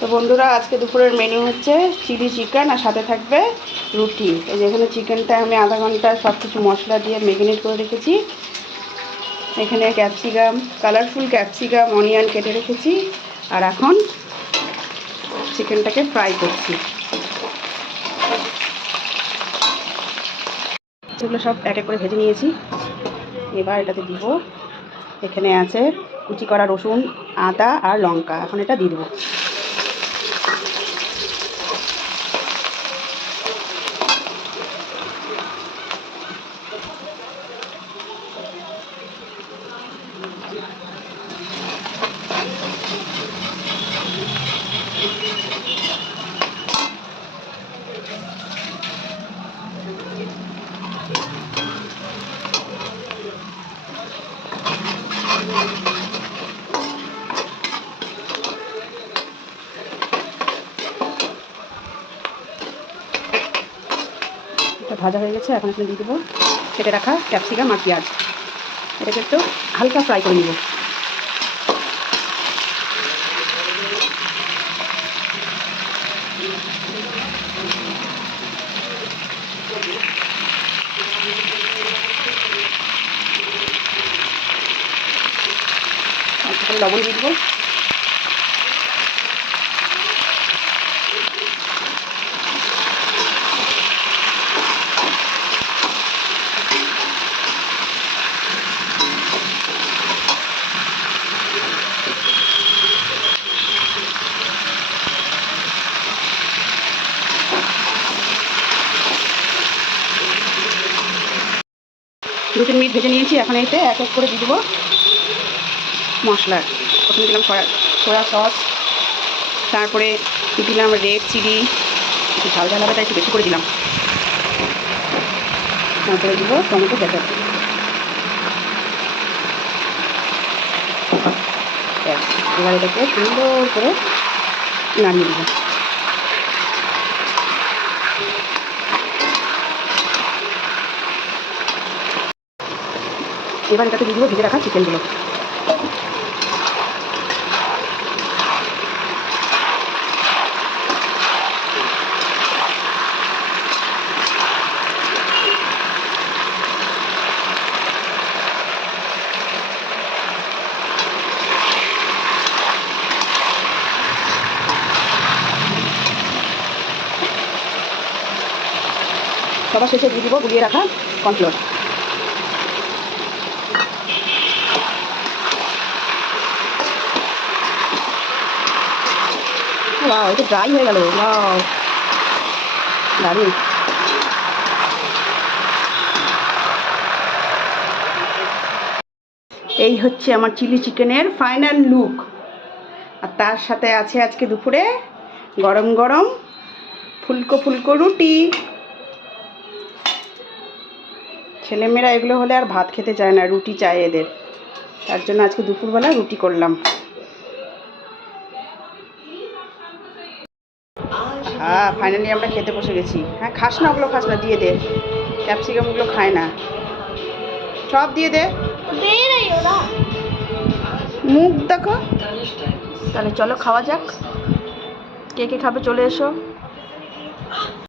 তো বন্ধুরা, আজকে দুপুরের মেনু হচ্ছে চিলি চিকেন আর সাথে থাকবে রুটি। এই যে এখানে চিকেনটা আমি আধা ঘন্টা সব কিছু মশলা দিয়ে ম্যারিনেট করে রেখেছি। এখানে ক্যাপসিকাম, কালারফুল ক্যাপসিকাম, অনিয়ন কেটে রেখেছি। আর এখন চিকেনটাকে ফ্রাই করছি। এগুলো সব এক এক করে ভেজে নিয়েছি। এবার এটাতে দিব, এখানে আছে কুচি করা রসুন, আদা আর লঙ্কা। এখন এটা দিয়ে দেবো। ভাজা হয়ে গেছে। এখন এখানে দিয়ে দেবো কেটে রাখা ক্যাপসিকাম আর পেঁয়াজ। এটাকে একটু হালকা ফ্রাই করে নেব। লবণ দিয়ে দেবো। দু তিন মিনিট ভেজে নিয়েছি। এখন এতে এক এক করে দিয়ে দেবো মশলা। প্রথমে দিলাম সয়া সস, তারপরে দিলাম রেড চিলি, একটু ঝাল ঝাল হবে তাই একটু বেশি করে দিলাম। তারপরে দিব টমেটো কেচাপ। এবার এটাকে সুন্দর করে নাড়িয়ে দেবো। এবার এটাতে দিয়ে দেবো ভেজে রাখা চিকেনগুলো। সবার শেষে দিয়ে দিব গুলিয়ে রাখা কর্নফ্লোর। ওয়াও, এটা ড্রাই হয়ে গেল। ওয়াও, দারুণ। এই হচ্ছে আমার চিলি চিকেনের ফাইনাল লুক। আর তার সাথে আছে আজকে দুপুরে গরম গরম ফুলকো ফুলকো রুটি। ছেলেমেয়েরা এগুলো হলে আর ভাত খেতে চায় না, রুটি চায় এদের। তার জন্য আজকে দুপুরবেলা রুটি করলাম। হ্যাঁ, ফাইনালি আমরা খেতে বসে গেছি। হ্যাঁ, খাস না ওগুলো, খাস না, দিয়ে দে। ক্যাপসিকামগুলো খায় না, সব দিয়ে দে। মুখ দেখো। তাহলে চলো খাওয়া যাক। কে কে খাবে চলে এসো।